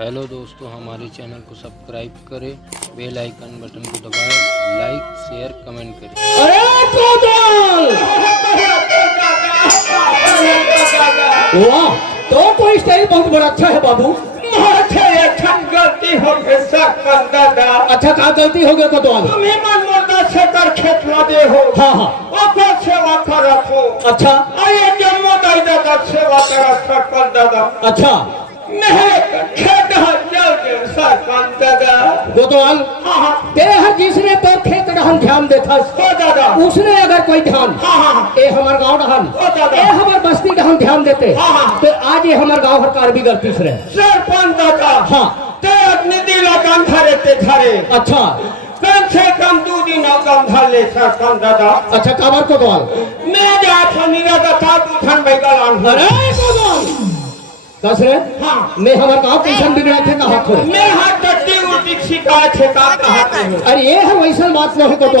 Hello दोस्तों, हमारे channel को सब्सक्राइब करें, बेल आइकन बटन को दबाएं, लाइक शेयर कमेंट करें। अरे कोदल! वाह, तो स्टाइल बहुत बड़ा अच्छा है बाबू। गलती हो गई सर दादा। अच्छा क्या गलती हो गई कोदल? तुम्हें मन मुर्दा से कर खेत दे हो। हाँ हाँ। ओकर सेवा कर रखो। अच्छा अरे जन्मो दादा सेवा कर सर दादा। अच्छा मैं खेत चल गए सर दादा। कोदल, हाँ ते हर जिसने तो खेत रहन ध्यान देता हो दादा। उसने अगर कोई ध्यान हाँ ए हमार गांव रहन हो दादा। ए हमार बस्ती रहन ध्यान देते हाँ। तो आज ये हमार गांव हर कार भी गलती से रहे। सरपंच दादा। हाँ ते निधि लगान धरे ते धरे। अच्छा कम से कम 2 दिन अगम धर ले सरपंच दादा। अच्छा काबर कोदल? मैं जा फनीरा का था उठन बैगल। अरे कोदल कस रे? हाँ। मैं हमार गांव कैसन बिगड़ा थे कहा थोड़े? मैं हाथ टट्टी उल्टी शिकायत है का कहते हैं। अरे ये है वैसा बात नहीं को तो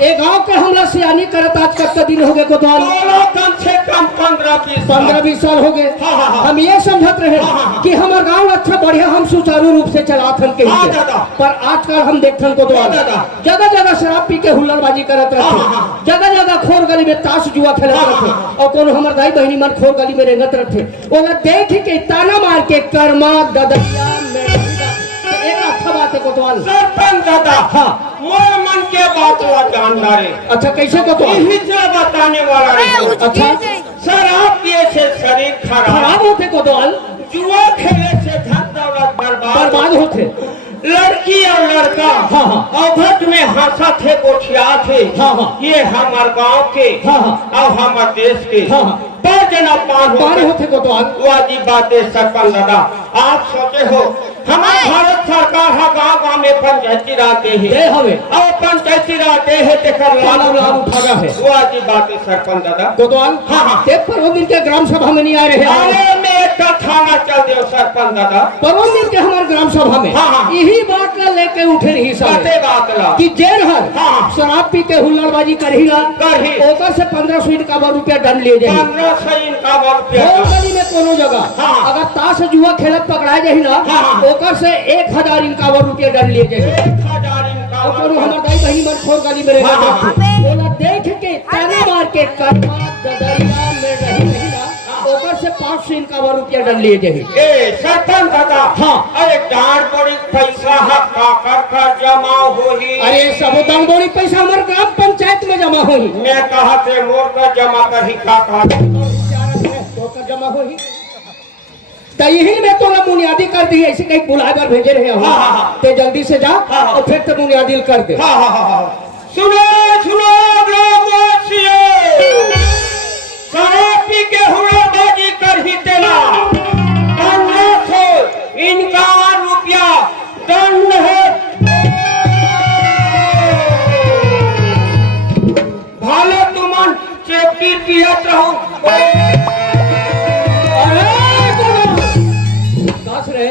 ए गांव के हमला सियानी करत आज तक का दिन हो गए को तो बोलो कम से कम 15-20 साल हो गए। हाँ। हम ये समझत रहे हाँ। कि हमार गांव अच्छा बढ़िया हम सुचारू रूप से चलात हन के हाँ, हिते। दादा। पर आजकल हम देखथन को तो हाँ, दादा। जगह जगह शराब पी के हुल्लड़बाजी करत हाँ। रहते, जगह जगह खोर गली में ताश जुआ खेलत हाँ। रहते और कोनो हमर दाई बहनी मन खोर गली में रेंगत रहते। ओला देख के ताना मार के कर्मा ददरिया में एक अच्छा बात है कोतवाल। सरपंच दादा। हाँ। मोर मन के बात वा जानना रे। अच्छा कैसे कोतवाल? यही से बताने वाला रे। अच्छा शराब पिए से शरीर खराब होते कोतवाल, जुआ खेले से धन दौलत बर्बाद होते। लड़की और लड़का हाँ। अवघट में हंसा थे गोठिया थे। हाँ। ये हमार गांव के हाँ। और हमार देश के हाँ। पर जना पान होते कोतवाल। वाजिब बात है सरपंच दादा। आप सोचे हो हमारे भारत सरकार है गाँव गाँव में पंचायती राज दे हवे और पंचायती राज है तेकर लाभ उठाना है। वाजिब बात है सरपंच दादा। कोतवाल हाँ। देख परवन दिन के ग्राम सभा में नहीं आ रहे हैं। अरे मैं एक थाना चल दियो सरपंच दादा। परवन दिन के हमारे ग्राम सभा में हाँ। यही बात ला लेके उठे रही सब बाते बात ला कि जेल हर हाँ। शराब पी के हुल्लड़बाजी करहीला करही। ओकर से 1500 रुपया दंड ले जाए। 1500 इनका रुपया खोर गली में कोनो जगह हाँ। अगर ताश जुआ खेलत पकड़ा जाही ना हाँ। ओकर से 1000 रुपया दंड ले जाए। 1000 इनका और कोनो हमर दाई बहनी मन खोर गली में रहना हाँ। चाहते ओला देख के ताना मार के कर्मा ददरिया में रही ना ओकर से 500 रुपया दंड ले जाही। ए सरपंच दादा। हाँ। अरे डांड बड़ी पैसा हक का जमा होही। अरे सब दंगोड़ी पैसा हमारे ग्राम पंचायत में जमा होही। मैं कहा थे मोर का जमा करही का जमा होही तो यही में तो ना बुनियादी कर दी ऐसे कहीं बुलाए कर भेजे रहे हो। हाँ। ते जल्दी से जा हाँ। और फिर तो बुनियादी कर दे। हाँ। सुनो ग्रामवासियों, शराब पी के हुड़बाजी कर ही देना 1500 इनका रुपया दंड है। भाले तुमन चेपटी पियत रहो। दस रे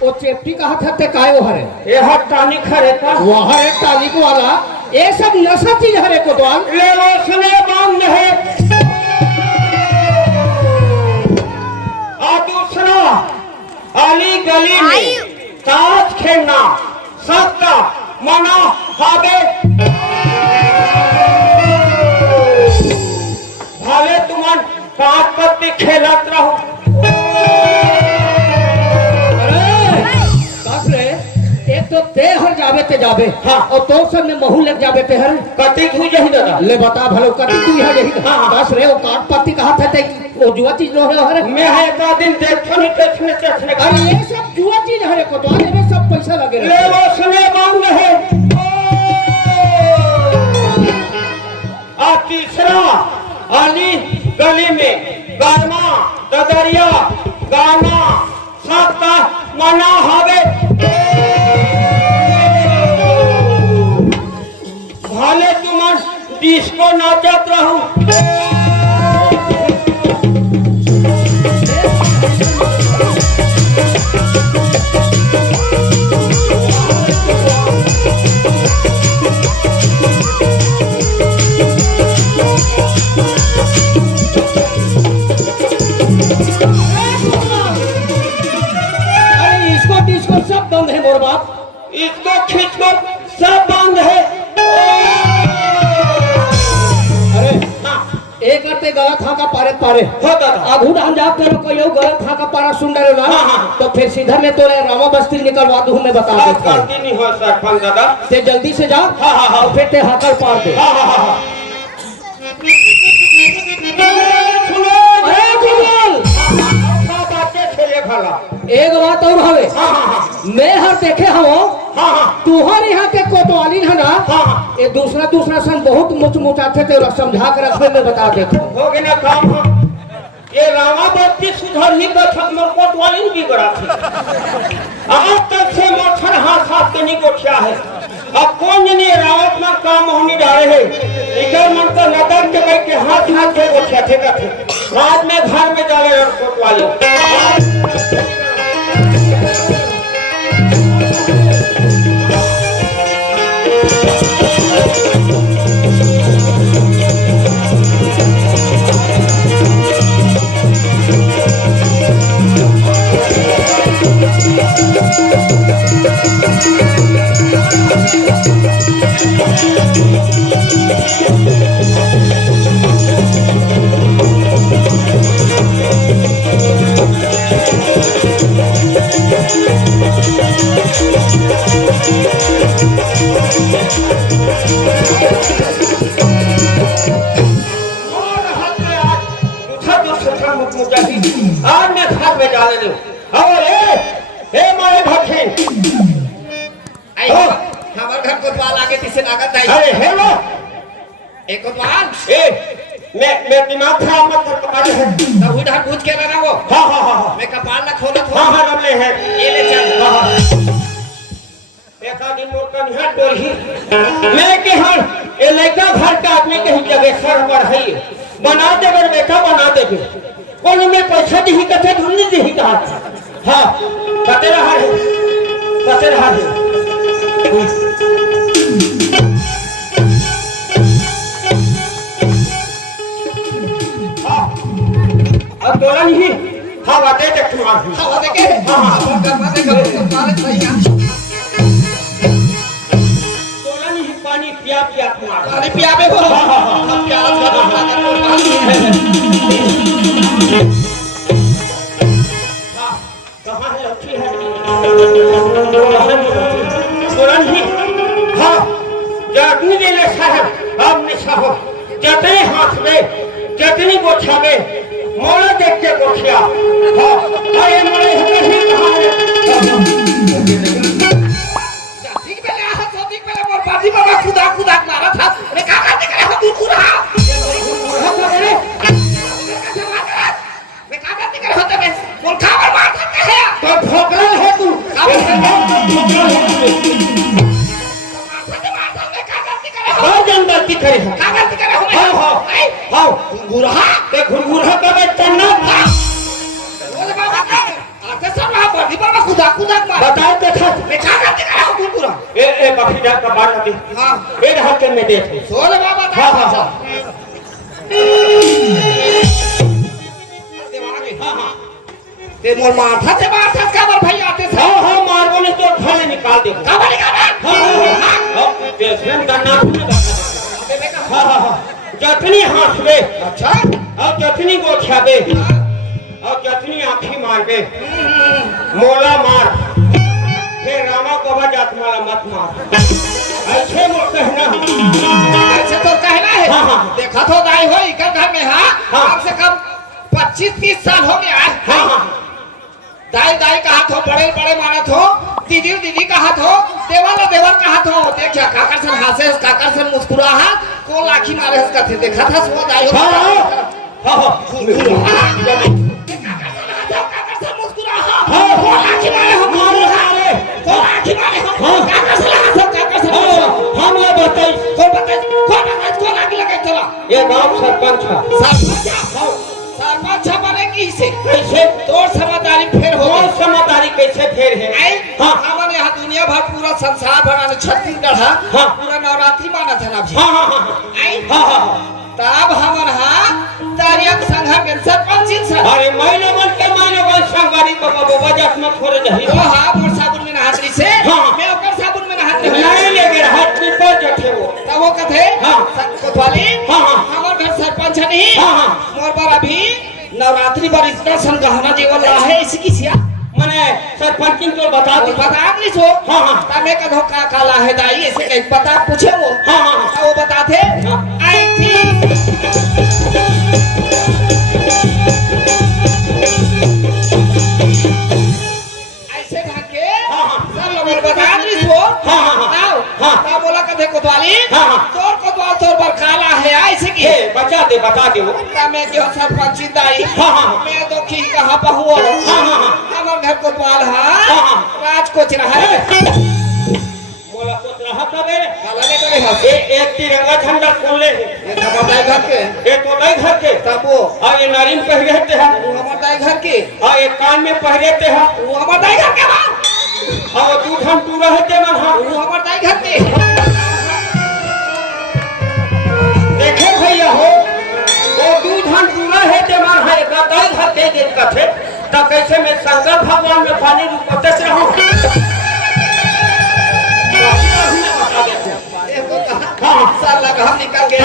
वो चेप्टी कहा था ते काय वो हरे ये हट्टानी खरे का वहाँ एक तालिक वाला ये सब नशा चीज हरे कोतवाल। ले लो सुने बंद है। और दूसरा अली गली में ताश खेलना सबका मना हावे। भाले तुमन 5 पत्ती खेलत रहो। एक तो ते हर जावे ते जावे हाँ। और तो सब में महू लग जावे ते हर कति हुई जही दादा। ले बता भलो कति तू है यही हाँ। बस रे वो काट पत्ती कहा था ते वो जुआ चीज नो है हरे। मैं है एक दिन देखो नहीं चचने अरे ये सब जुआ चीज हरे कोतवाल में सब पैसा लगे ले वो सुने बंद है। और तीसरा अली गली में गाना ददरिया गाना सबका मना हवे। भाले तुम डिस्को नाचत रहूं। सब बंद है मोर बाप। इसको खींचकर सब बंद है। अरे हाँ, एक करते गलत था का पारे पारे हो दादा। आधू धाम जा करो कोई गलत था का पारा सुन रहे हो ना। हाँ। तो फिर सीधा में तो रामा बस्ती निकलवा दूं मैं बता बात देता हूं। करती नहीं हो सरपंच दादा। ते जल्दी से जा। हाँ। और फिर ते हाकल पार दे। हाँ। सुनो, अरे गुगल हाँ, बातें खेले भला। एक बात और हवे। हाँ। मैं हर देखे हो हाँ। तुहर यहाँ के कोतवाली है ना। हाँ। ये दूसरा सन बहुत मुचमुचाते थे और समझा कर रखे में बता देते। हो गया ना काम। हाँ। ये रामावती सुधर ही बैठक में कोतवाली भी बड़ा थी। आज तक से मच्छर हाथ के नहीं गोठिया है। अब कौन जने रावत में काम होने डाले है। इधर मन तो नदर के भाई के हाथ के गोठिया थे का थे। रात में घर में डाले और कोतवाली। आज मैं घर में डाले दो। और ए मारे भट्टे हमारे घर कोतवाल आगे पीछे लागत है। अरे हेलो एक कोतवाल मैं दिमाग खराब मत कर पा रहे तब उधर पूछ के लगा वो। हाँ। मैं कपाल ना खोला था। हाँ रमले हैं। ये ले चल। एक दिन मोर का निहार डोल ही मैं के हर ए लड़का घर का आदमी के ही जगह सर पर है बना दे बर बेटा बना दे कौन में पैसा दी कथे ढूंढ दी का। हाँ कते रहा है। अब बोला नहीं। हाँ बातें देख मार हवा देखे। हाँ। अपन करवा दे कब कोतवाल भैया। बोला नहीं पानी पिया मार। पानी पियाबे हो। हम प्याज का बना कर कोतवाल कहाँ है लच्छी है। बोला नहीं। हाँ जादू ने नशा है। अब नशा हो जतने हाथ में जतनी गोछा में मोड़ा देख के गोछिया। हाँ अरे मोड़े नहीं कहाँ है। ठीक पहले हाथ ठीक पहले मोर पाजी बाबा खुदा मारा था। मैं कहां करते करे हो तू रहा। मैं कहां करते करे होते मैं मोर खावर मार देते है। तो ठोकरा है तू। और गलती करे हो। कहां करते करे हो। हाँ घुरहा ते घुरघुरहा का बच्चा ना था। बोले बाबा का आते सब वहां पाजी बाबा खुदा मार। बताओ देखा मैं कहां करते करे हो तू रहा। ए बकरीदार का बात आती। हां ए हाथ में देख। बोले बाबा हाँ। हाँ ते मोर माथा से माथा काबर भाई आते थे। हाँ मारबो ने तो खाने निकाल दे। काबर निकाल। हाँ पेशेंट का नाम। हाँ जतनी हाथ में अच्छा और जतनी गोछा दे और जतनी आँखी मार दे मोला मार फिर रामा को जात मारा मत मार। ऐसे वो कहना ऐसे तो कहना है। हाँ। देखा तो दाई हो इकर घर में। हाँ हाँ। कम से कम 25-30 साल हो गया है। हाँ। दाई का हाथ हो बड़े मानत हो दीदी का हाथ हो देवर का हाथ हो। देखिए काकर सन हंसे काकर सन मुस्कुराहा को लाखी मारे हंस करते देखा था सो दाई हो। हाँ काकर सन मुस्कुराहा हाँ। को लाखी मारे हम मारे को लाखी मारे हम हाँ। काकर सन हाथ काकर सन हम ये बताई को लाखी लगे चला। ये गांव सरपंच है। सरपंच बने की से कैसे तोर समझदारी फेर हो कौन समझदारी कैसे फेर है। हाँ हमन यहाँ दुनिया भर पूरा संसार भर छत्तीसगढ़ है। हाँ। पूरा नवरात्रि माना था ना हाँ तब हमन तारियक संघ के सरपंच अरे महीने मन के महीने बस संगवारी बाबा बजट में छोड़ दही। हाँ मोर साबुन में नहात थे हाँ। कोतवाली हाँ, हाँ। हमार घर सरपंच है नहीं हाँ, हाँ। मोर पर अभी नवरात्रि पर इतना सन गहना जेवर रहा है इसी की सिया मने सरपंच को बता दी। बता नहीं सो हाँ, हाँ। तमे कधो का काला है दाई ऐसे कहीं बता पूछे वो हाँ, हाँ, हाँ। वो बताते हाँ। आई थी ऐसे ढके हाँ, हाँ। सब लोग बता नहीं सो हाँ, हाँ, हाँ। आओ हाँ। ता बोला कधे कोतवाली हाँ, हाँ। तोर कोतवाल तोर पर काला है ऐसे की ए बता दे वो। मैं जो सरपंच दाई हाँ, हाँ। मैं तो की कहां पहुओ हाँ, हाँ, हाँ। हमार घर कोतवाल हाँ, हां हाँ। राज कोच रहा है बोला सोच रहा था मेरे काला ले करे हंस एक तिरंगा झंडा खोल ले है। ये हमारे घर के ये तो नहीं घर के तब वो और ये नारिन पहरेते हैं हमारे घर के और ये कान में पहरेते हैं वो हमारे घर के बा और दूध हम तू रहते मन हाँ वो हमारे घर के देखे भैया हो वो दूध हम तू रहते मन है गदाई घर के दिन का थे तब कैसे मैं शंकर भगवान में पानी रुकते रहूं हाँ। साल लगा हम निकल गए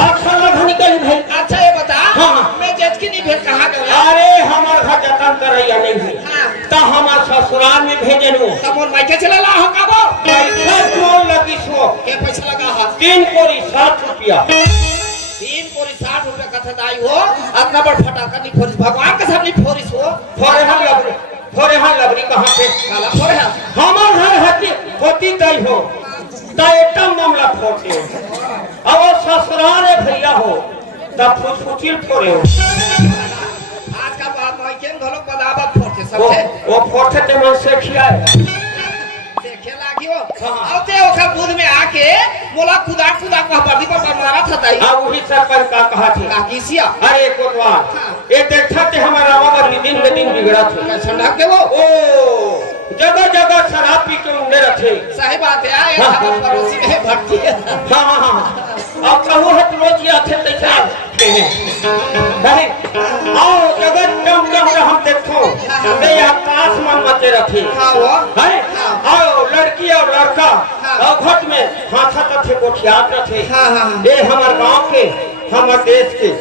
निकल भाई अच्छा ये बता हाँ। मैं जज की नहीं भेज कहाँ गया अरे हमार घर जतन करैया नहीं है हाँ। तो हमार ससुराल में भेजनु तब और मायके चला ला हम कबो पैसा जोड़ लगी सो के पैसा लगा हा 3 कोरी 60 रुपया 3 कोरी 60 रुपया कथा दाई हो अपना बड़ फटाका नहीं फोरिस भगवान के सामने फोरिस हो फोरे हम लबरी कहाँ पे काला फोरे है हमार घर हती होती तई हो ता एकटा मामला फोटे अब वो ससुराल है भैया हो तब फुचफुचिल फोरे हो आज का बात मायके में घलोक बदावत फोरते समझे वो फोटे ते मन से खियाए देखे लागियो हाँ। औते ओकर बुध में आके मोला कुदा कुदा कह बर्दी पर मारा था दाई अब वही सरपंच का कहा थे काकीसिया अरे कोतवाल हाँ। ये देखा थे हमारा बाबा दिन में दिन बिगड़ा थे कैसे ढक के वो ओ जगह जगह शराब पी के मुंडे रखे सही बात है ये हाँ। हमारे पड़ोसी में भट्टी है हाँ हाँ हाँ अब कहो है तो रोज ये थे तैसा नहीं आओ जगह जम जम हम देखो ते आकाश में मचे रखे हाँ वो है हाँ। आओ लड़की और लड़का हाँ। और घट में हाथा थे कोठियात रखे हाँ, हाँ। ये हमारे गांव के हमारे देश के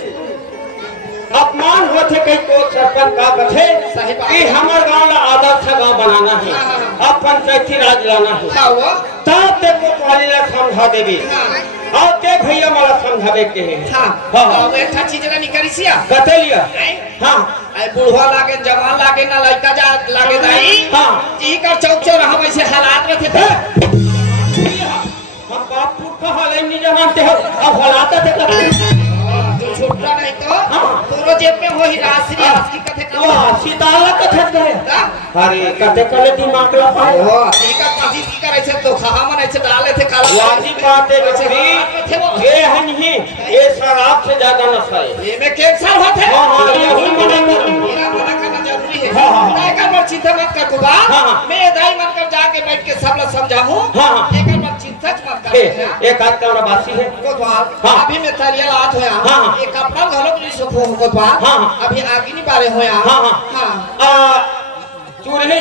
अपमान होते कई को सरपंच का कथे सही बात कि है। हमारे गांव ला आदर्श गांव बनाना है हाँ, हाँ। अब पंचायती राज लाना है हाँ वो तब ते कोतवाली ला समझा देवी हाँ। और ते भैया मला समझावे के है हाँ हाँ, हाँ। अब एक चीज ना निकलिसिया कते लिया हाँ आई बुढ़वा लागे जवान लागे ना लड़का जा लागे दाई हाँ। जी कर चौक चौर हम ऐसे हालात में थे हम बाप पुर का हाल नहीं जानते हो अब हालात थे कब जो छोटा नहीं तो हाँ। दोनों जेब में हो ही राशि राशि की कथे का वाह सीताला कथे गए हाँ? अरे कते कले दिमाग ला पाए ओ ठीक है पासी की कर ऐसे तो खा मन ऐसे डाले थे काला वाजी बात है ऐसे हाथ में थे वो ये है नहीं ये शराब से ज्यादा नशा है ये में केक साल होते हाँ हाँ यही मना कर मेरा मना करना जरूरी है हाँ, हाँ। मैं एक बार चिंता मत कर कुबा हाँ, हाँ। मैं दाई मन कर जाके बैठ के सब लोग समझाऊं हाँ, हाँ। एक बार चिंता मत कर एक आध का बासी है कोतवाल हाँ। अभी मैं तरिया लात होया हाँ, हाँ। ये कपड़ा घलो नहीं सुखो कोतवाल हाँ, हाँ। अभी आगे नहीं बारे होया हाँ, हाँ। चूरही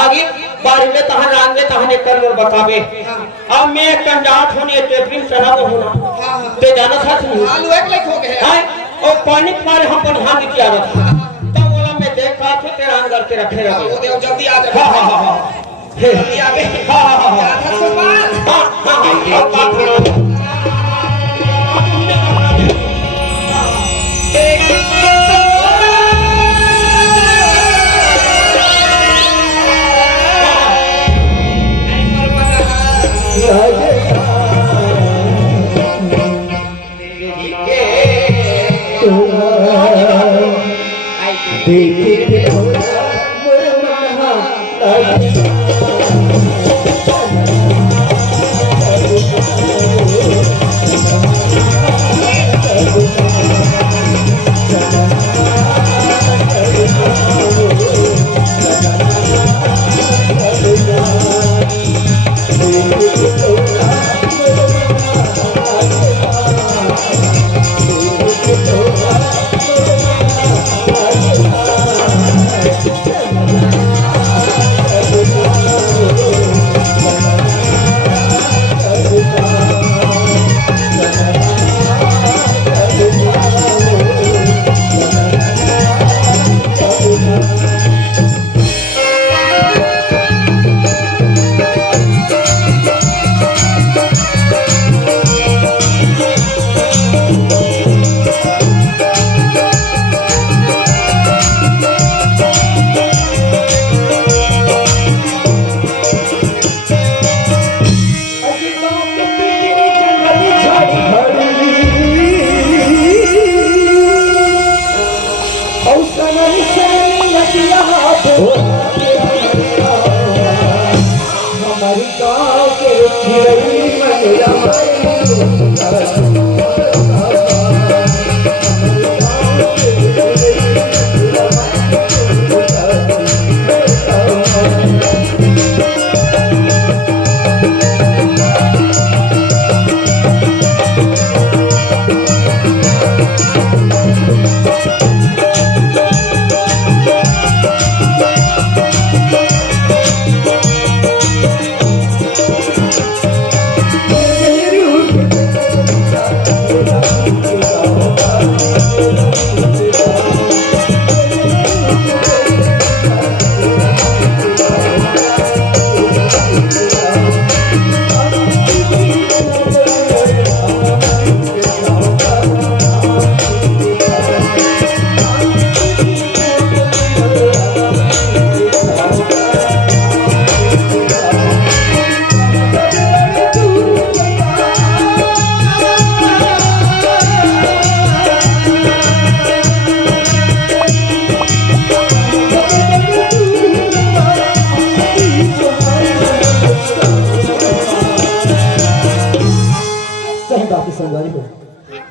आगे बारे में तहां रान में तहां ने कर बतावे अब मैं कंजाट होने टेपरिंग चला को होना हाँ, हाँ। ते जाना था नहीं आलू एक लाख हो गए हां और पानी के मारे हम पर ध्यान किया रहा तब बोला मैं देखा थे तेरा अंदर के रखे वो रहे देव जल्दी आ हां जा हां हां जल्दी आ गए हाँ, हाँ, हाँ। ज्यादा सुपाल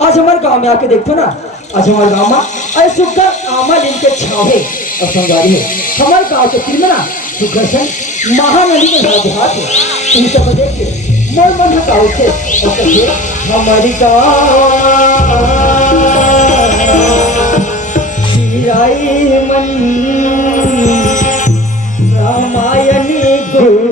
आज हमारे गांव में आके देखो ना, आज हमारे गांव में अरे सुग्गा आमा इनके छावे और संगारी है। हमारे गांव के तीर में ना सुग्गा से महानदी के साथ हाथ है। इन सब देख के मोर मन हटाओ थे और कहिए हमारी गांव शिराई मन रामायणी गुरु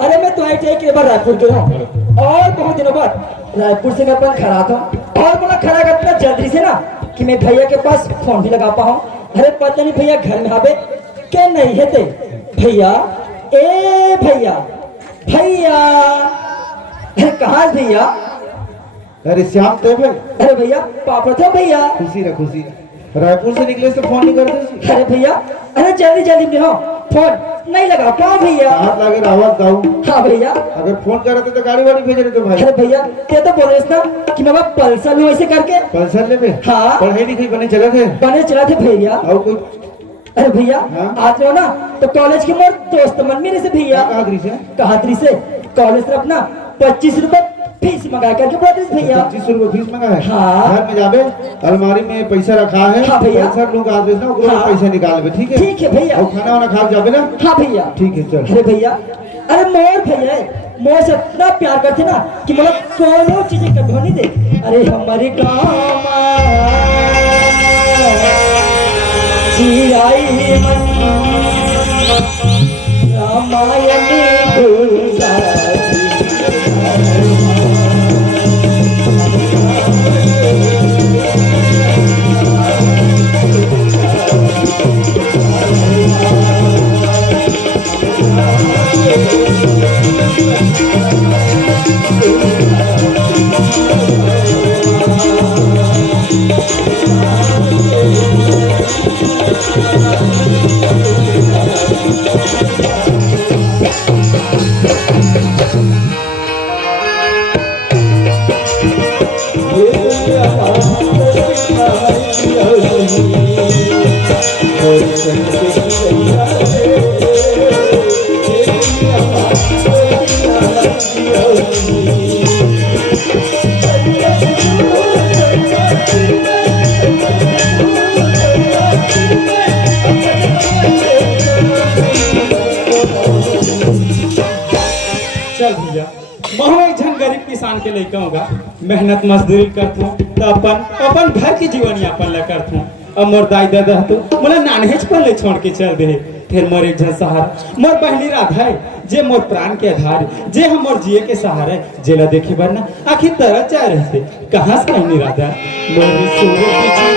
अरे मैं तो एक बार रायपुर गया हूँ और बहुत दिनों बाद रायपुर से मैं अपन खड़ा था और बोला खड़ा करता जल्दी से ना कि मैं भैया के पास फोन भी लगा पाऊँ। अरे पता नहीं भैया घर में आवे क्या नहीं है ते भैया ए भैया भैया अरे कहाँ भैया? अरे श्याम तो भाई। अरे भैया पापा था भैया। खुशी रह खुशी रायपुर से निकले तो फोन नहीं करते। अरे भैया अरे जल्दी जल्दी में हो फोन नहीं लगा पाओ भैया। हाथ लगे आवाज गाऊं। हाँ भैया अगर फोन कर रहे तो गाड़ी वाड़ी भेज रहे थे भाई। अरे भैया ते तो बोल रहे ना कि मैं पल्सर लूं ऐसे करके। पल्सर ले में हाँ पढ़ाई लिखाई बने चला थे भैया। और कोई अरे भैया हाँ? आज हो ना तो कॉलेज के मोर दोस्त मन मेरे से भैया कहादरी से कॉलेज से अपना 25 रुपए फीस मंगा करके बोलते भैया। 25 रुपए फीस मंगा है। हाँ। घर में जाबे अलमारी में पैसा रखा है। हाँ भैया। पल्सर लोग आदमी ना वो हाँ। पैसा निकाल ठीक है। ठीक है भैया। और खाना वाना खा जाबे ना। हाँ भैया ठीक है चल। अरे भैया अरे मोर भैया मोर से इतना प्यार करते ना कि मतलब कोनो चीजें कभी नहीं दे। अरे हमारे गाँव चिराई मन रामायणी के लइका होगा मेहनत मजदूरी करथूं तो अपन घर के जीवन यापन ला करथूं। अब मोर दाई दादा तो मोला नानहेज पर ले छोड़ के चल दे फिर मोर एक जन सहारा मोर बहनी राधा है जे मोर प्राण के आधार जे हमर जिए के सहारा है जेला देखे बर ना आखिर तरह चाह रहे थे कहाँ से बहनी राधा मोर सूरज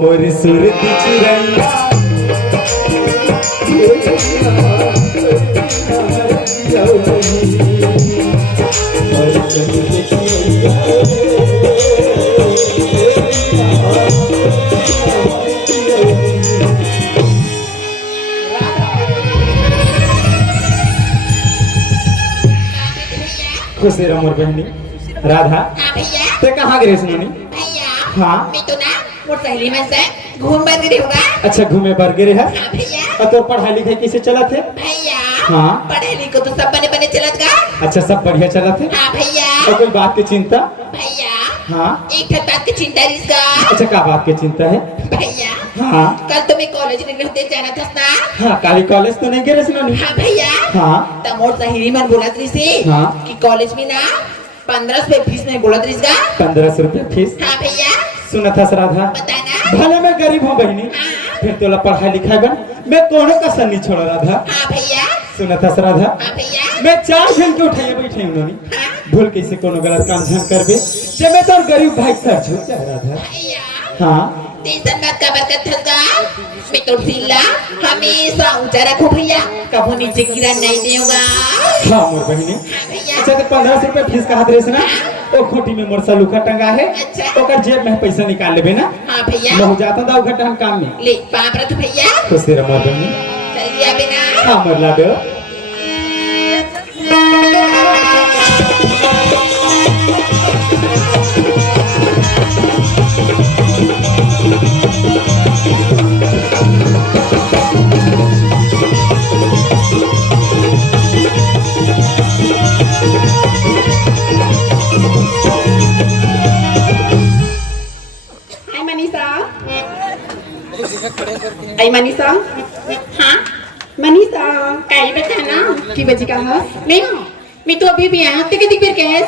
मोर सूरत चुरैया खुश रहो मोर बहनी राधा हाँ भैया ते कहाँ गए सुनी भैया हाँ मैं तो ना वो सहेली में से घूम बंद गई होगा अच्छा घूमे बर गए है हाँ भैया और तोर पढ़ाई लिखाई कैसे चला थे भैया हाँ। पढ़े लिखो तो सब बने बने चलत गा अच्छा सब बढ़िया चला थे हाँ भैया और कोई बात की चिंता भैया हाँ एक ठक बात की चिंता रिसका अच्छा क्या बात की चिंता है भैया हाँ कल तो मैं कॉलेज निकल होते जाना था ना हाँ काली कॉलेज तो नहीं गए सुनी हाँ भैया हाँ तो मोर सहेली मन बोला थी से हाँ। कि कॉलेज में ना 1500 रुपए फीस नहीं बोला थी इसका 1500 रुपये फीस हाँ भैया सुना था राधा बताना भले मैं गरीब हूँ बहनी हाँ। फिर तोला पढ़ाई लिखाई बन मैं कोनो कसर नहीं छोड़ा राधा हाँ भैया सुना था राधा हाँ भैया मैं 4 दिन के उठाइए बैठे उन्होंने हाँ भूल कैसे कोनो गलत काम झन करबे जे मैं तो गरीब भाई सर झूठ जा राधा भैया हाँ टेंशन मत का बरकत थसगा मैं तो सिल्ला हमेशा ऊंचा रखो भैया कभी नीचे गिरा नहीं देगा हाँ मोर बहनी हाँ भैया अच्छा तो 1500 रुपये फीस का हाथ रेस ना ओ खोटी में मोर सलूखा टंगा है अच्छा। ओकर जेब में पैसा निकाल लेबे ना हाँ भैया मैं हो जाता था घंटा हम काम में ले पाप रथ भैया खुशी रह मोर बहनी चल दिया बिना हाँ मोर लाडो Hi Manisa. Ay Manisa. हाँ Manisa. कहीं बताना की बजी का है? मैं तो अभी भी आया हफ्ते के दिख फिर कहे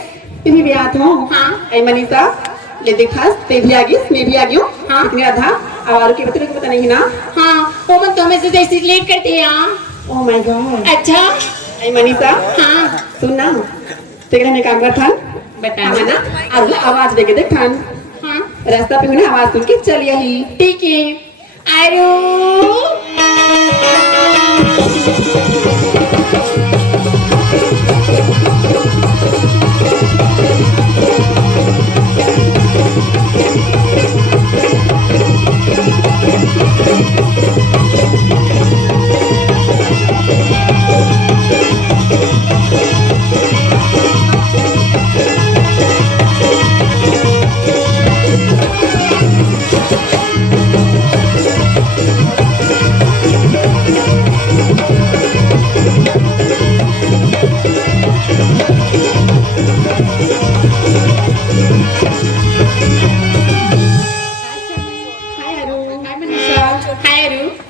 तुम्ही भी आत हो? हाँ ay Manisa. ले देखा ते भी आ गई मैं भी आ गई हूँ हाँ। इतनी आधा आवाज़ की बतने को पता नहीं ना हाँ वो मन तो हमें से जैसे लेट करते हैं हाँ ओह माय गॉड अच्छा ay Manisa. हाँ सुन ना तेरे ने काम कर था बताना ना अब आवाज दे के देख थान हाँ रास्ता पे हुई ना आवाज सुन के चल यही ठीक है आरू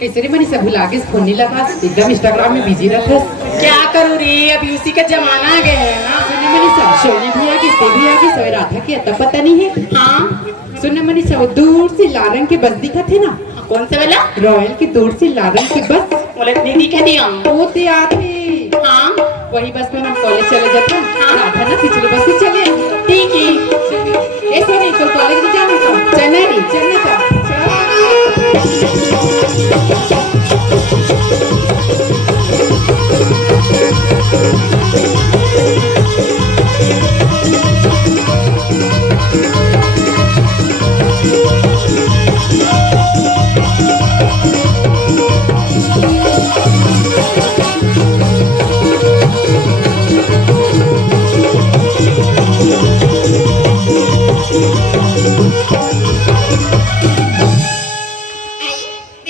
कैसे रे मनीषा भुला के फोन नहीं लगा एकदम इंस्टाग्राम में बिजी रहता क्या करूँ रे अभी उसी का जमाना आ गया है ना सुनने मनीषा सोनी भी आ गई ते भी आ गई सोए राधा की अता पता नहीं है हाँ सुनने मनीषा वो दूर से लाल रंग के बस दिखा थे ना कौन सा वाला रॉयल की दूर से लाल रंग की बस बोले नहीं दिखा दिया वो ते आते हाँ वही बस में हम कॉलेज चले जाते हाँ। राधा ना पिछले बस से चले ठीक है ऐसे नहीं तो कॉलेज में जाने का चलना नहीं चलने का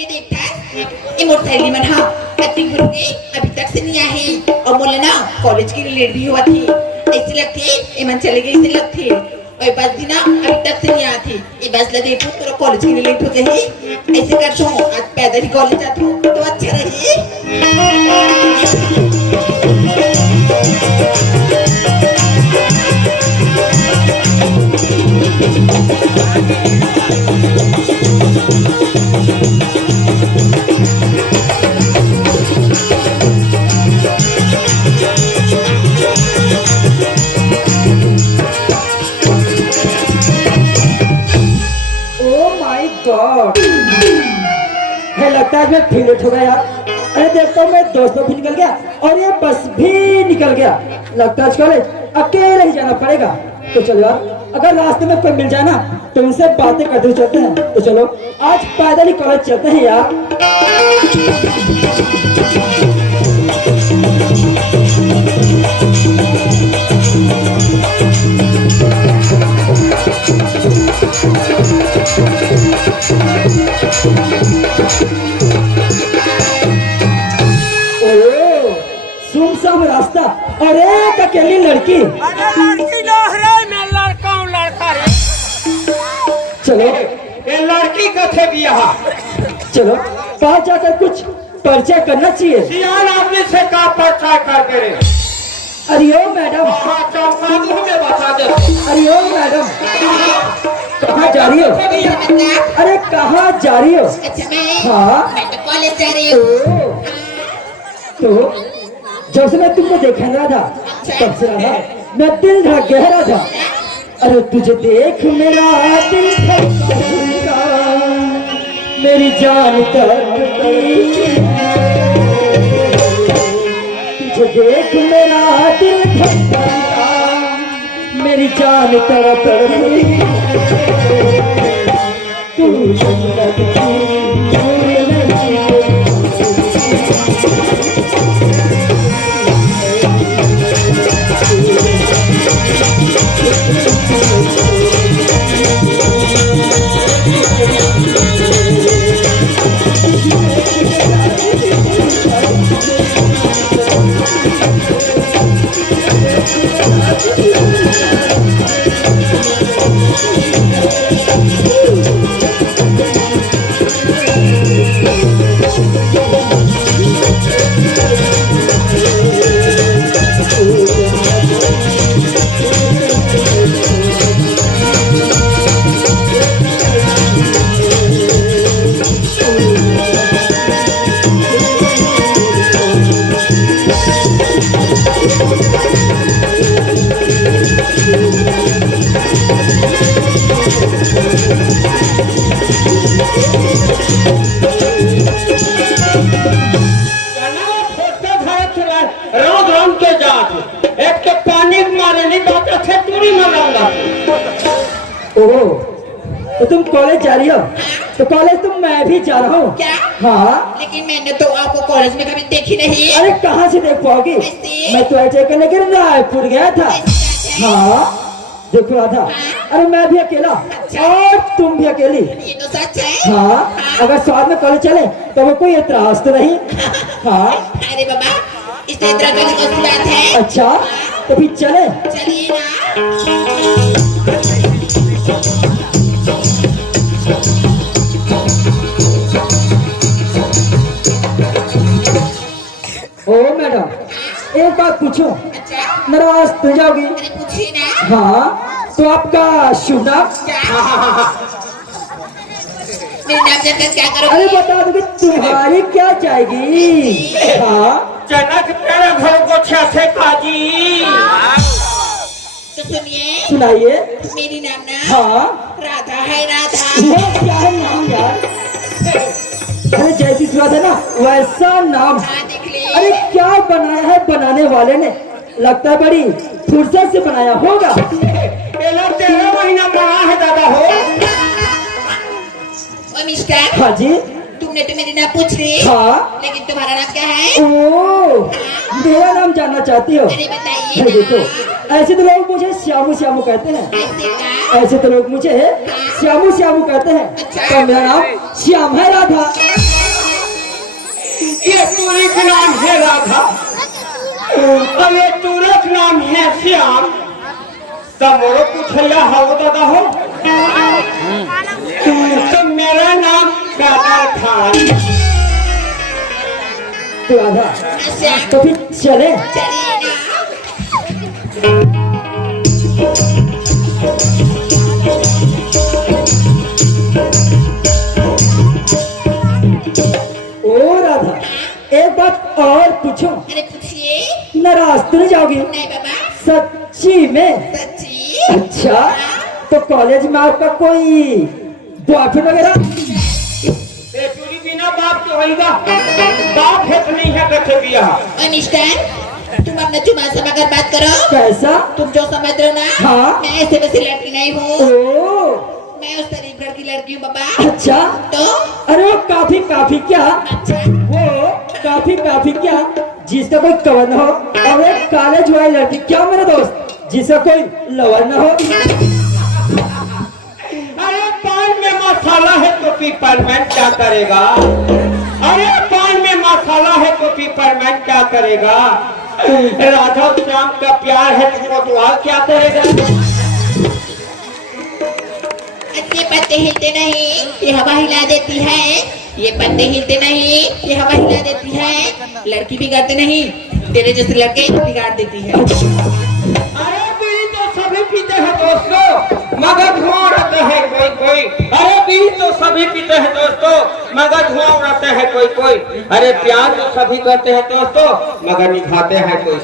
ये मोर थैली में हाँ एक्टिंग करोगे अभी तक से नहीं आए और बोले ना कॉलेज के लिए लेट भी हुआ थी ऐसे लगते ईमान चले गए ऐसे लगते और बस भी ना अभी तक से नहीं आती ये बस लगे तो कॉलेज के लिए लेट होते ही ऐसे करता हूँ आज पैदल ही कॉलेज जाती हूँ तो अच्छा रही गॉड है लगता है मैं फिर लेट हो गया यार। अरे देखता हूँ मैं दोस्तों भी निकल गया और ये बस भी निकल गया। लगता है आज कॉलेज अकेले ही जाना पड़ेगा। तो चलो यार अगर रास्ते में कोई मिल जाए ना तो उनसे बातें करते हुए चलते हैं। तो चलो आज पैदल ही कॉलेज चलते हैं यार। सुमसाम रास्ता और एक अकेली लड़की। चलो ये लड़की कथे भी यहाँ चलो पास जाकर कुछ परिचय करना चाहिए। सियान आदमी से का परिचय कर दे रहे। अरे ओ मैडम हमें बता दे। अरे ओ मैडम कहाँ जा रही हो? अरे कहाँ जा रही हो? अच्छा मैं हाँ मैं तो कॉलेज जा रही हूँ तो जब से मैं तुमको देखा रहा था तब से रहा मैं दिल धड़क गहरा था। अरे तुझे देख मेरा दिल धड़का मेरी जान तड़पती तुझे देख मेरा दिल धड़का मेरी जान तड़पती तू तो तुम कॉलेज जा रही हो? तो कॉलेज तो मैं भी जा रहा हूँ। क्या? हाँ लेकिन मैंने तो आपको कॉलेज में कभी देखी नहीं। अरे कहाँ से देख पाओगी? मैं तो ऐसे करने के रायपुर गया था। हाँ देखो राधा अरे मैं भी अकेला और तुम भी अकेली। ये तो सच है। हाँ अगर साथ में कॉलेज चले तो वो कोई एतराज तो नहीं। हाँ अरे बाबा इसमें इतना करने की बात है। अच्छा तो फिर चले। चलिए ना। ओ मैडम एक बात पूछो। अच्छा नाराज तो जाओगी? अरे पूछिए ना। हाँ तो आपका शुभ नाम? मेरे नाम जानकर क्या अरे करोगे? बता दो कि तुम्हारी क्या जाएगी? हाँ जनक तेरे घर को छे काजी। तो सुनिए सुनाइए। मेरी नाम ना हाँ राधा है। राधा ये क्या है नाम यार? अरे जैसी स्वाद है ना वैसा नाम। हाँ देख ले। अरे क्या बनाया है बनाने वाले ने? लगता है बड़ी फुर्सत से बनाया होगा। 13 महीना बड़ा है दादा हो। ओ मिस्टर हाँ जी तुमने तो मेरी नाम पूछ ली। हाँ लेकिन तुम्हारा नाम क्या है? ओ मेरा नाम जानना चाहती हो? अरे बताइए अरे ना। देखो ऐसे तो लोग मुझे श्यामू श्यामू कहते हैं। ऐसे का? ऐसे तो लोग मुझे श्यामू श्यामू कहते हैं। अच्छा। तो मेरा नाम श्याम है राधा। ये तुरी का नाम है राधा और ये तुरे का नाम है श्याम। तब मोरो पूछैया हो दादा हो तो मेरा नाम कादर खान। तो राधा श्याम तो फिर चले। चलिए ना। ओ राधा एक बात और पूछो, अरे पूछिए। नाराज तो नहीं जाओगी? नहीं बाबा, सच्ची में? सच्ची। अच्छा तो कॉलेज में आपका कोई बॉयफ्रेंड वगैरह? ये तुरी बिना बाप के होएगा, बाप है तो नहीं है कथे बिया। और मिस्टर तुम अपना जुबान संभाल कर बात करो। कैसा? तुम जो समझ रहे हो ना, हाँ। मैं ऐसे वैसे लड़की नहीं हूँ। ओ मैं उस गरीब घर की लड़की हूँ बाबा। अच्छा तो अरे वो काफी क्या, अच्छा वो काफी क्या जिसका कोई कवर न हो, और एक कॉलेज वाली लड़की क्या मेरा दोस्त जिसका कोई लवर न हो। अरे पान में मसाला है तो पिपरमेंट क्या करेगा? अरे पान में मसाला है तो पिपरमेंट क्या करेगा? राधा श्याम का प्यार है तो कोतवाल क्या करेगा? ये पत्ते हिलते नहीं, ये हवा हिला देती है। ये पत्ते हिलते नहीं, ये हवा हिला देती है। लड़की बिगाड़ते नहीं, तेरे जैसे लड़के बिगाड़ देती है। अरे बीड़ी तो सभी पीते हैं दोस्तों, मगर धुआं उड़ाते हैं कोई। अरे बीड़ी तो सभी पीते हैं दोस्तों, मगर धुआं उड़ाते हैं कोई। अरे प्यार तो सभी करते हैं दोस्तों, मगर निभाते हैं कोई।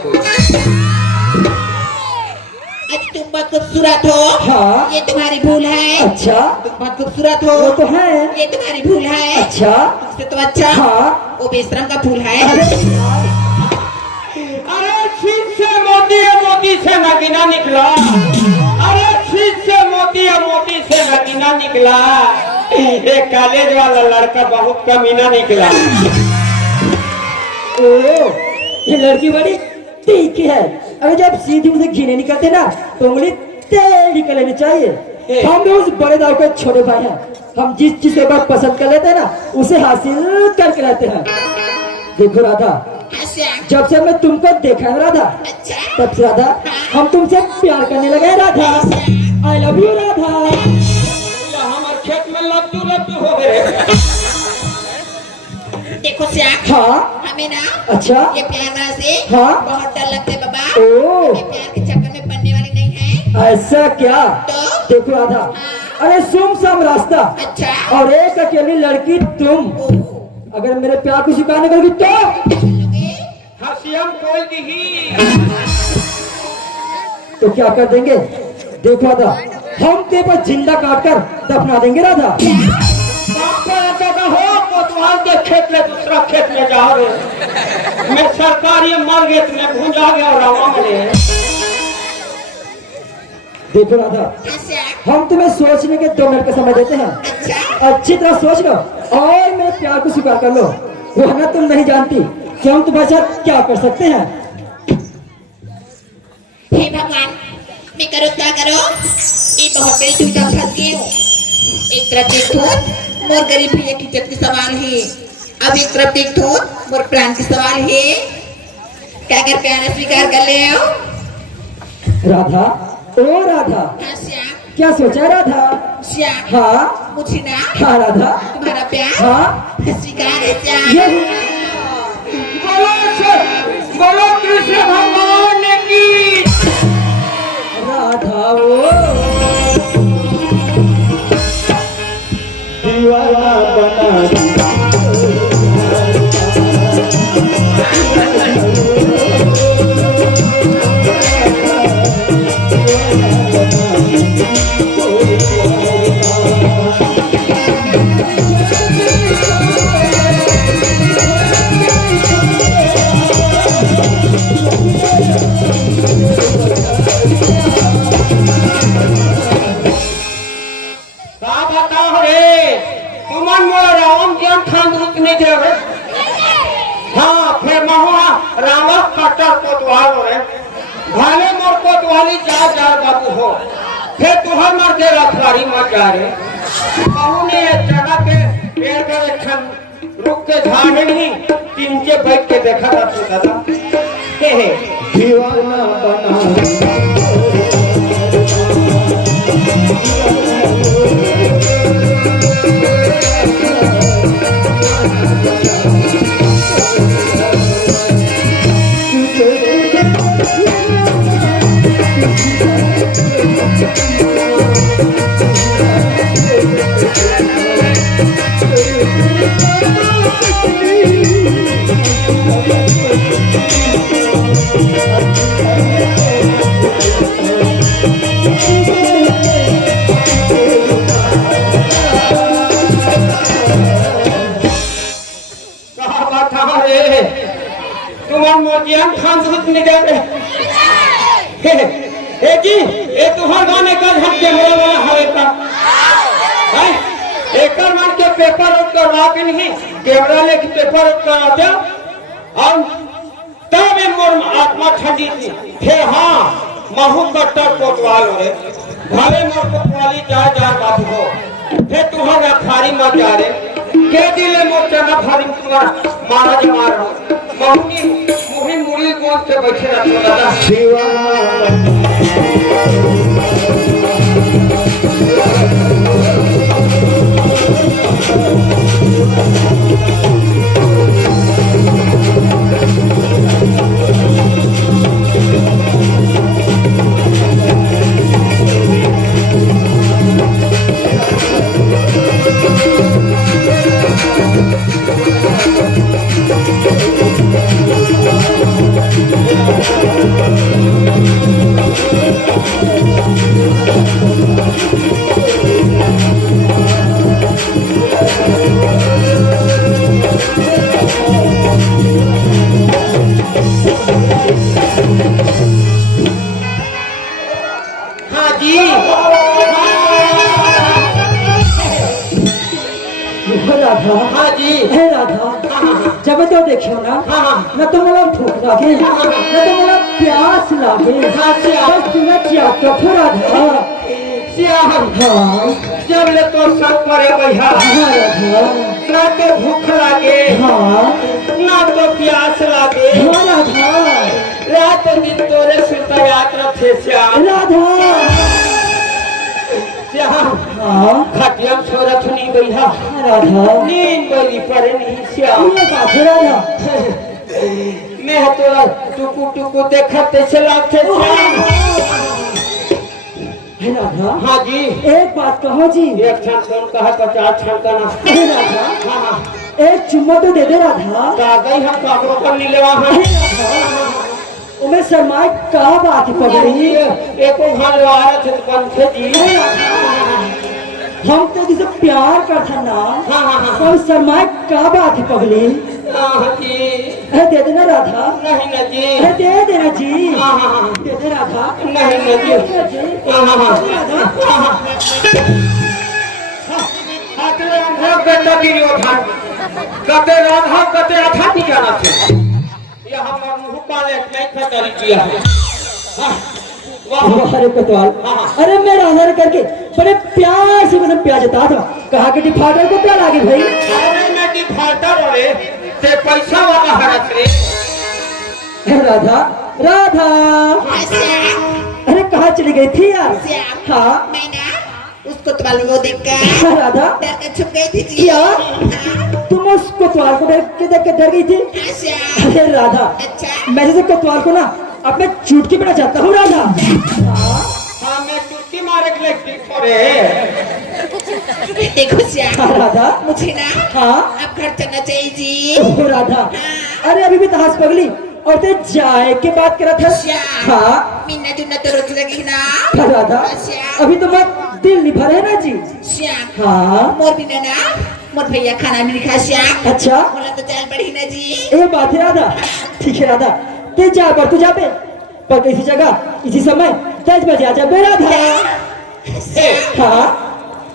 आज तुम बहुत खूबसूरत हो। हाँ। ये तुम्हारी भूल है। अच्छा तुम बहुत खूबसूरत हो। वो तो है। ये तुम्हारी भूल है। अच्छा तुमसे तो अच्छा हाँ। वो बेशरम का फूल है। अरे शीत से मोती से नगीना निकला। अरे शीत से मोती से नगीना निकला। एक कॉलेज वाला लड़का बहुत कमीना निकला। ओ ये लड़की बड़ी तीखी है, अगर जब सीधी उसे घिने निकलते ना तो उंगली टेढ़ी कर लेनी चाहिए। हम भी उस बड़े दाऊ के छोटे भाई हैं, हम जिस चीज को एक बार पसंद कर लेते हैं ना उसे हासिल करके रहते हैं। देखो राधा, अच्छा जब से मैं तुमको देखा है राधा, अच्छा तब से राधा हम तुमसे प्यार करने लगे हैं Radha. I love you Radha. हमारे खेत में लद्दू हो गए। देखो श्याम, हाँ हमें ना अच्छा ये प्यार वाला से हाँ। बहुत डर लगता है बाबा। ओ मैं प्यार के चक्कर में पड़ने वाली नहीं है। ऐसा क्या? तो देखो राधा, अरे सुमसाम रास्ता अच्छा और एक अकेली लड़की तुम, अगर मेरे प्यार को स्वीकार नहीं करोगी तो हसियम कोल दी। तो क्या कर देंगे? देखो राधा, हम तेरे पर जिंदा काट कर दफना देंगे राधा। हो कोतवाल के खेत में दूसरा खेत में जाओ रे। मैं सरकारी मर गए तुम्हें भूंजा गया और रामा मरे। देखो राधा, अच्छा हम तुम्हें सोचने के 2 मिनट का समय देते हैं, अच्छा अच्छी तरह सोच लो और मेरे प्यार को स्वीकार कर लो, वरना तुम नहीं जानती कि हम तुम्हारे साथ क्या कर सकते हैं। हे भगवान, मैं करो क्या करो, ये बहुत बड़ी दुविधा में फंस गई हूँ। एक तरफ देखो मोर गरीब भैया की इज्जत की सवाल है, अब एक तरफ देखो मोर प्राण की सवाल है। क्या कर प्यार स्वीकार कर ले हो? राधा, ओ राधा, हाँ श्याम, क्या सोचा है राधा? श्याम हाँ मुझे ना हाँ राधा, तुम्हारा प्यार हाँ स्वीकार है श्याम। ये बोलो कृष्ण भगवान की। राधा ओ दीवाना बना दिया। का बताओ रे, तुमन मोर राम ज्ञान खान दूत नहीं देवे। हाँ फिर महुआ रामा कट्टर कोतवाल हो रे। भाले मोर कोतवाली जा बाबू हो, फिर तुहर मर दे रखवारी मर जा रे। कहू ने एक जगह पे पेड़ का एक रुक के झाड़े नहीं तीन के बैठ के देखा था तू दादा हे दीवाना बना कहा बात रे तुम्हार मोतियान खान से निकल रहे हे जी ये तुहार गाने का हम कैमरा वाला हवे का है एकर मान के पेपर उठ करवा के नहीं कैमरा लेके पेपर उठ करवा दे और तब ये मोर आत्मा ठंडी थी फिर हाँ महू कट्टर कोतवाल रे भावे मोर को पुराली जा बात हो फिर तुहार अखारी मत जा रे के दिले मोर चना फारी तुम्हारा महाराज मार महूनी मुही मुड़ी कौन से बैठे रहते दादा दीवाना हाँ जी राधा हाँ जी हे राधा जब तो देखियो ना न तो मला भूख लागे न तो मला प्यास लागे बस तुम्हें चाहता था राधा श्याम हाँ जब ले तो सब परे भैया हाँ राधा ना तो भूख लागे हाँ ना तो प्यास लागे हाँ राधा रात दिन तोरे सुता यात्रा थे श्याम राधा श्याम हाँ खटियम छोरा छुनी भैया राधा नींद बड़ी परे नहीं श्याम ये बात है राधा मैं तोरा टुकु टुकु देखते चला थे श्याम हे राधा हाँ जी एक बात कहो जी एक क्षण कौन कहा 50 क्षण का ना हे राधा हाँ हाँ एक चुम्मा तो दे दे राधा कागज हम कागरों पर नहीं लेवा हे राधा उमें शर्माए कहा बात पगड़ी एको घर आया थे बन थे जी हम तो जिसे प्यार करता ना हाँ हाँ हाँ और शर्माए कहा बात पगली हाँ जी है दे देना राधा नहीं ना जी है दे देना जी हाँ हाँ हाँ दे दे राधा नहीं ना जी दे दे जी हाँ हाँ हाँ राधा कते राधा कते दुर्योधन कते राधा कते राधा नहीं जाना थे ये हमारे मुँह का एक नहीं खतरी किया है वाह अरे कोतवाल अरे मैं राधा करके बड़े प्यार से मतलब प्यार जता था कहा कि डिफाल्टर को प्यार आगे भाई अरे मैं डिफाल्टर रे ते पैसा वाला हरत रे राधा राधा श्याम अरे कहाँ चली गई थी यार श्याम हाँ मैं ना उसको तुम्हारे को देखकर राधा डर के छुप गई थी जी क्या हाँ तुम उस कोतवाल को देख के डर गई थी हाँ, श्याम अरे राधा अच्छा मैं जैसे कोतवाल को ना अपने चुटकी बिना चाहता हूँ राधा हाँ मैं चुटकी मारे के लिए छोड़े देखो श्याम हाँ, राधा मुझे ना हाँ अब घर चलना चाहिए जी ओ, राधा अरे अभी भी तहास पगली और ते जाए के बात करा था श्याम हाँ मीना जुन्ना तो रोज लगी ना हाँ, राधा श्याम अभी तो मत दिल नहीं भरे ना जी श्याम हाँ मोर बिना ना मोर भैया खाना नहीं खा श्याम अच्छा बोला तो जान पड़ी ना जी ये बात है राधा ठीक है राधा ते जा पर तू जा पे पर इसी जगह इसी समय 10 बजे आ जा बे राधा हाँ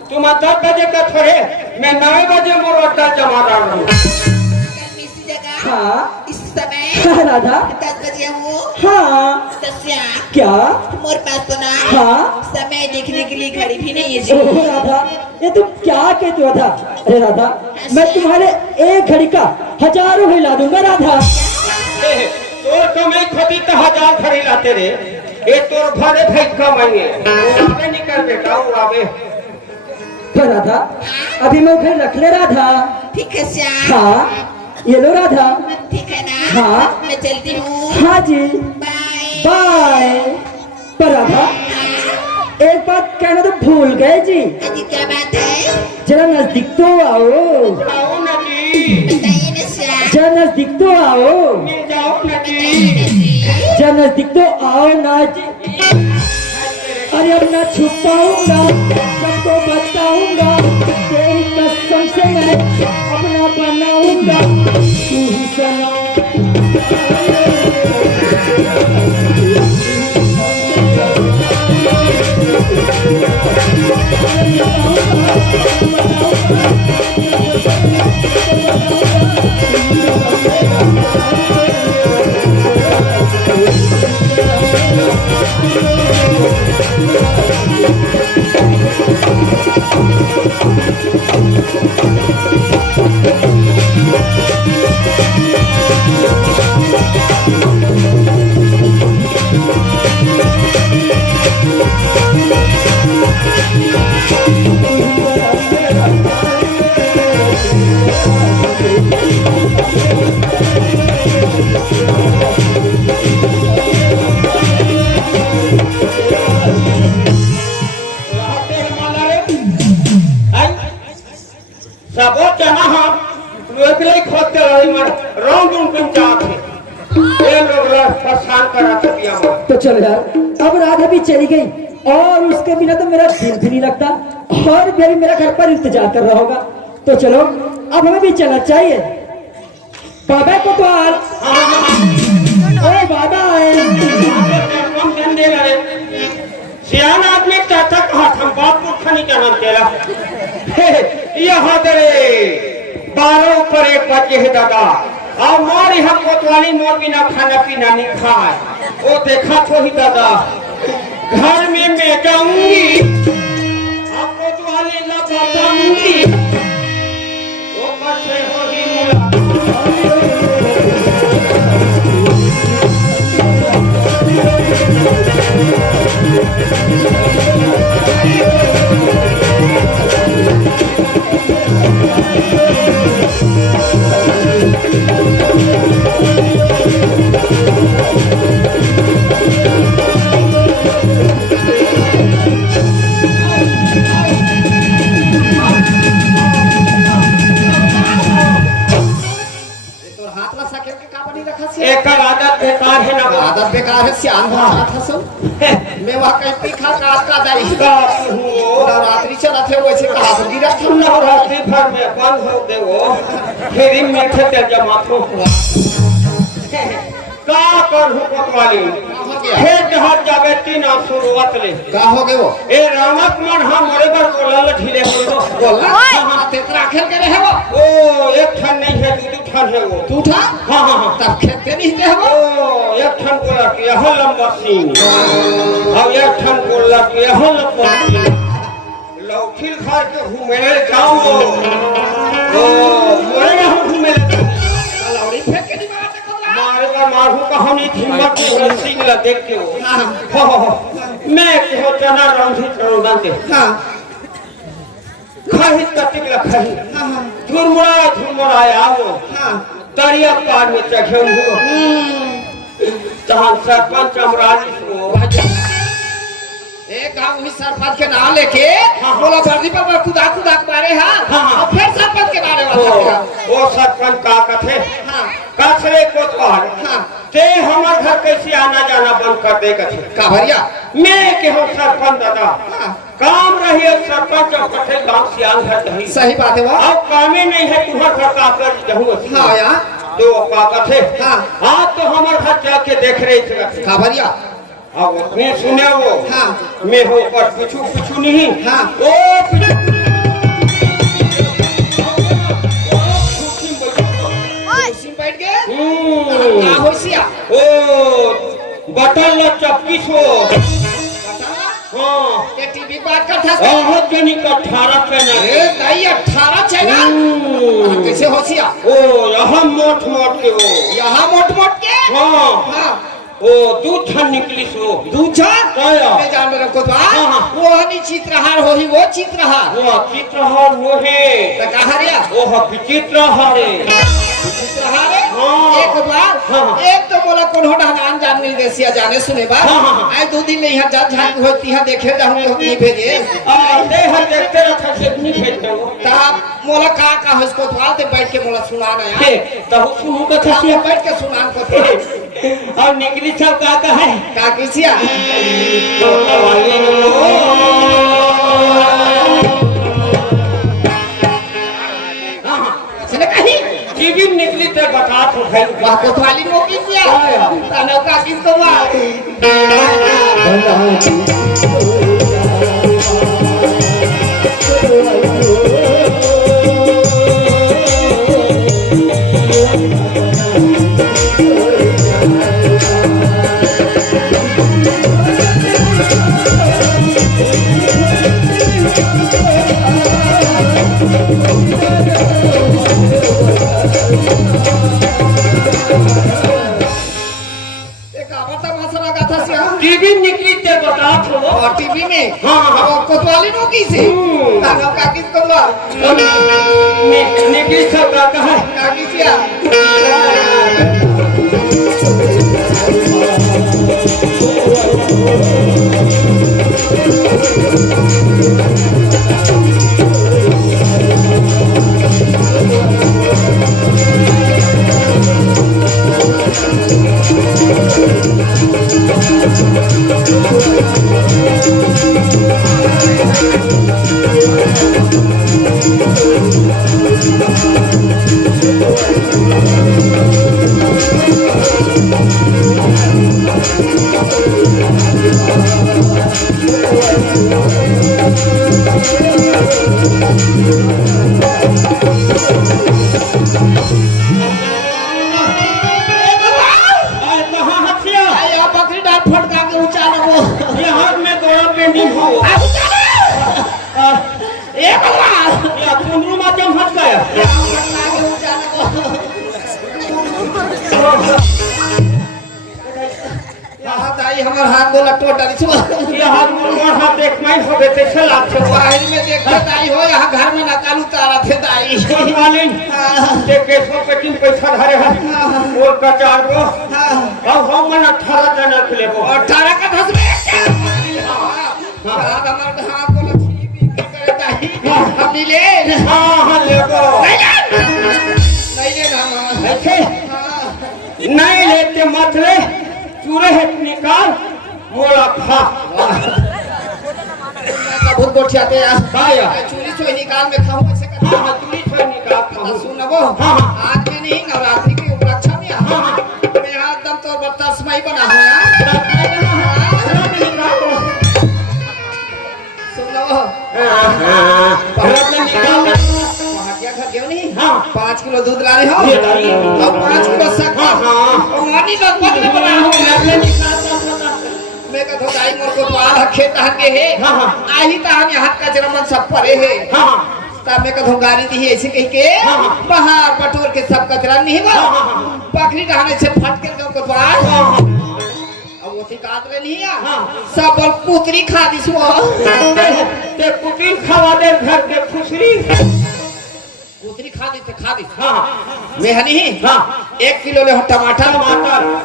तुम 10 बजे का छोड़े मैं 9 बजे मोर अड्डा जमा रहा हूँ इसी जगह हाँ इस समय हाँ राधा 10 बजे हूँ। हाँ तस्या क्या मोर पास तो ना हाँ समय देखने के लिए घड़ी भी नहीं है जी। ओह राधा ये तुम क्या कहते हो राधा? अरे राधा मैं तुम्हारे एक घड़ी का हजारों हिला दूंगा राधा। तोर कमाई खोती तो 1000 घड़ी लाते रे। ये तोर भरे भाई कमाएंगे आवे निकल बेटा वो आवे। पर राधा अभी मैं घर रख ले राधा। ठीक है श्याम। हाँ ये लो राधा। ठीक है ना। हाँ। मैं चलती हूँ। हाँ जी बाय। बाय। पर राधा एक बात कहना तो भूल गए जी। अजी क्या बात है? जरा नजदीक तो आओ। आओ ना जी। बताइए ना श्याम। जरा नजदीक तो आओ। मिल जाओ ना बताइए ना जी। जी। जरा नजदीक तो आओ ना जी। अरे अब ना छुपाऊंगा सबको बताऊंगा तेरी कसम से मैं अपना बनाऊंगा तू ही सनम। सबो जना हम लोग ले खोदते रही मन रंग उनके चाहते ये लोग परेशान करा दिया मन। तो चलो यार अब राधा भी चली गई और उसके बिना तो मेरा दिल भी नहीं लगता और भी मेरा घर पर इंतजार कर रहा होगा। तो चलो अब हमें भी चलना चाहिए। बाबा को तो आज ओ बाबा आए। कम ध्यान दे रहे सियान आदमी चाहता कहा हम बाप को खानी क्या नाम तेरा यहाँ तेरे 12 ऊपर 1 बजे है दादा और मोर यहाँ कोतवाली मोर बिना खाना पीना नहीं खाए वो देखा तो ही दादा घर में मैं जाऊंगी आप कोतवाली ला बताऊंगी वो बच्चे हो ही एक आदत बेकार है ना आदत बेकार है सियान भरा था सब। मैं वहाँ कहीं तीखा काट का जाई नवरात्रि चला थे वैसे कहा तो गिरा था। नवरात्रि भर में बंद हो गए वो फिर मीठे तेल जमा तो का कर कोतवाली फिर जहां जावे तीन शुरुआत ले का हो गए वो ए रामक मन हम मोरे पर बोलल ढीले हो बोला हां तेरा खेल करे है वो ओ एक ठन नहीं है दू ठन है वो तू था हां हां हां तब खेलते नहीं थे वो ओ एक ठन बोला कि यह लंबा सीन अब एक ठन बोला कि यह लंबा सीन लौठिल घर के घूमे जाओ ओ मोरे हम घूमे लौड़ी फेंक के नहीं मारे का मारू कहानी हिम्मत की सिंगला देख के हो मैं को जना रंधी चरोदा के हां खही कटिक लखही झुरमुरा आओ हां दरिया पार में चढ़े हो तहां सरपंच अमराजी को एक गांव ही सरपंच के नाम लेके बोला धरती पर खुदा खुदा मारे हां और फिर सरपंच के बारे में वो सरपंच का कथे हां कसरे कोतवाल हां ते हमर घर कैसे आना जाना बंद कर दे कथे का भरिया मैं के हम सरपंच दादा काम रही है सरपंच और कथे गांव सियान घर नहीं सही बात है वो अब कामे नहीं है तुम्हार घर का कर जहूं हां यार तो का कथे हां आज तो हमर घर जाके देख रहे थे का भरिया अब मैं सुने वो हां मैं हो पर कुछ नहीं हां ओ बैठ गए का होसिया ओ बटन ल चपकी सो हाँ ये टीवी बात करता बहुत जनी का 18 चैनल ए दाई 18 चैनल कैसे होसिया ओ यहाँ मोट मोट के वो यहाँ मोट मोट के हाँ हाँ ओ दूध छन निकली सो दूजा आया। मैं जान मेरे को तो हाँ, हाँ। वो हनी चित्रहार होही वो चित्रहार वो चित्रहार वो है तो कहा रिया वो विचित्रहार है चित्रहार है हाँ। एक बार हाँ। एक तो बोला कौन हो डान जान मिल देसिया जाने सुने बात हाँ, हाँ, हाँ। आज 2 दिन नहीं यहाँ जात झांक होती है देखे जाऊंगे हम नहीं भेजे आते हैं देखते रखा से नहीं भेजते हो ता मोला का है इसको तो आते बैठ के मोला सुनाना यार हे तब सुनो का ता छसिया बैठ के सुनान को था और निकली सब का है का किसिया तो वाले सुने कहीं टीवी निकली तो बता तो भाई वाह कोतवाली नो किसिया ताना का किसको वाह टीवी निकली तो बता तो और टीवी में हाँ, हाँ। वो कोतवाली नो किसे ताना का किसको वाह निकली सब का है का किसिया हमार हाथ बोला टोटल छुआ ये हाथ मुर्गा हाथ देख मैं हो गए थे लाख से बाहर में देखते दाई हो यहाँ घर में नकाल उतारा थे दाई वाले ते केसो पे 3 पैसा धरे है और का 4 को अब हम मन 18 जना के लेबो 18 का 10 में हां हमार हाथ बोला ठीक करे दाई हम नहीं ले हां लेबो नहीं ले ना ऐसे नहीं लेते मत ले पूरे हेट निकाल मोला खा बहुत गोठियाते यार काया चूड़ी चोई निकाल में खाऊं ऐसे कर हां चूड़ी छोड़ निकाल खाऊं सुनबो हां आज में नहीं नवरात्रि की उपलक्ष्य में मैं हाथ दम तोर बत्ता समय बना हो यार सुनबो हां निकाल क्या घर क्यों नहीं हाँ 5 किलो दूध ला रहे हो अब 5 किलो शक्कर और मानी का पद में बना हो मैं कहता दाई मोर को पाल हखे तहन के है आही तहन हाथ का जरमन सब परे है तब मैं कहता गाड़ी दी ऐसे कह के बाहर बटोर के सब कचरा नहीं बा बकरी डहाने से फट के को पाल अब वो शिकायत ले नहीं है सब बल पुत्री खा दिसो ते पुत्री खावा दे घर के खुशरी पुत्री खा दी हाँ मैं हनी हाँ 1 किलो ले टमाटर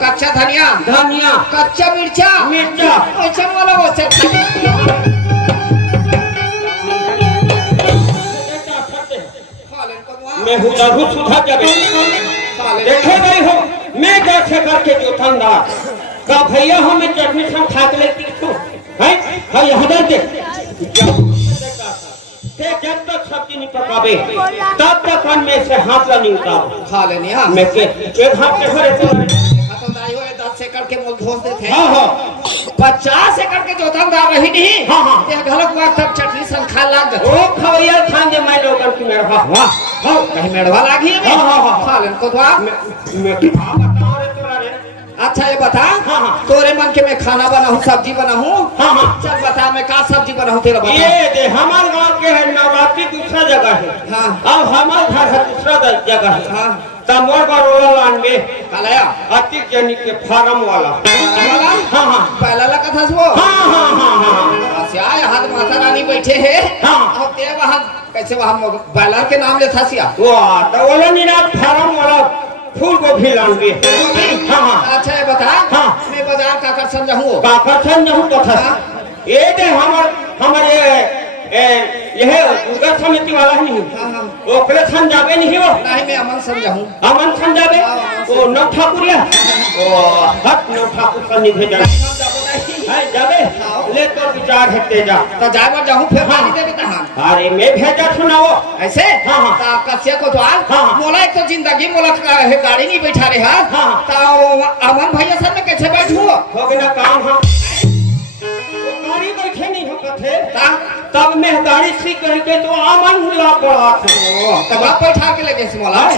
कच्चा धनिया कच्चा मिर्चा अच्छा वाला वो सब मैं हूँ लघु सुधा जबे देखे भाई हो मैं जैसे करके जो ठंडार का भैया हमें चटनी सब खा के लेती तो है हां यहां दे ते जब तक सब्जी नहीं पकावे तब तक हम में से हाथ ला नहीं उतार खा लेनी हां मैं के एक हाथ के हरे तो दाई हो 10 एकड़ के मोल घोष देते हां हां 50 एकड़ के जोतनदार रही नहीं हां हां ये गलत वक्त तब चटनी सन खा लाग ओ खवैया खान दे मैं लोगन की मेरा वाह कहीं मेड़वा लागी है हां हां खा लेन को तो मैं कहाँ रे तोरा रे? अच्छा ये बता हाँ, हाँ। तोरे मन के मैं खाना बनाऊं सब्जी बनाऊं हाँ, हाँ। चल बता मैं का सब्जी बनाऊं तेरा बता ये दे हमारे गांव के है नवरात्रि दूसरा जगह है। हाँ। अब हमारे घर है दूसरा जगह है। हाँ। तमोर बरोला लानबे कालाया अतिक जनी के फार्म वाला। वाला हाँ हाँ पहला ला कथा वो हाँ हाँ हाँ हाँ आसिया हाथ माता रानी बैठे हैं हाँ। और ते वहां कैसे वहां बैलर के नाम ले था सिया वाह तो वाला निरात फार्म वाला फूल गोभी लानबे। हाँ हाँ अच्छा ये बता हाँ। मैं बाजार का कर समझाऊं काका सन नहीं कथा। हाँ। ये दे हमारे यह दुर्गा समिति वाला है नहीं। हाँ, हाँ। ओकरे सन जाबे नहीं हो। नहीं मैं अमन समझाऊं अमन सन जाबे ओ नौ ठाकुर या ओ हट नौ ठाकुर सन निभे जा है जाबे ले तो विचार हटते जा। तो जाए बार जाऊं फिर हाँ। पानी देबे कहां अरे मैं भेजा सुनाओ ऐसे हाँ, हाँ। ता कसिया को द्वार हाँ। मोला एक तो जिंदगी मोला है गाड़ी नहीं बैठा रहे हां हाँ। तो अमन भैया सर में कैसे बैठूं हो गया काम हाँ गाड़ी बैठे नहीं हो कथे ता तब मैं गाड़ी सीख करके तो अमन हुआ पड़ा था। ओ तब आप बैठा के लगे से मोला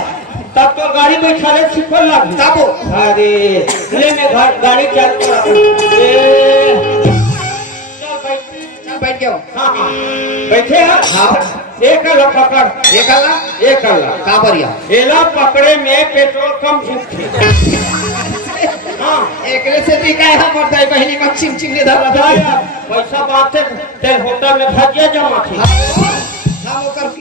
तब तो गाड़ी बैठा ले सिखल लगी। तब अरे ले मैं गाड़ी चल पड़ा चल बैठ गयो हाँ हाँ बैठे हैं हां एक अल्लाह पकड़ एक आला एक अल्लाह का बढ़िया एला पकड़े में पेट्रोल कम झुकते हाँ एकले से भी काय हम मरदाई बहिनी में चिमचिम ने धरा था पैसा बात है होटल में भजिया जमा थी हम ओकर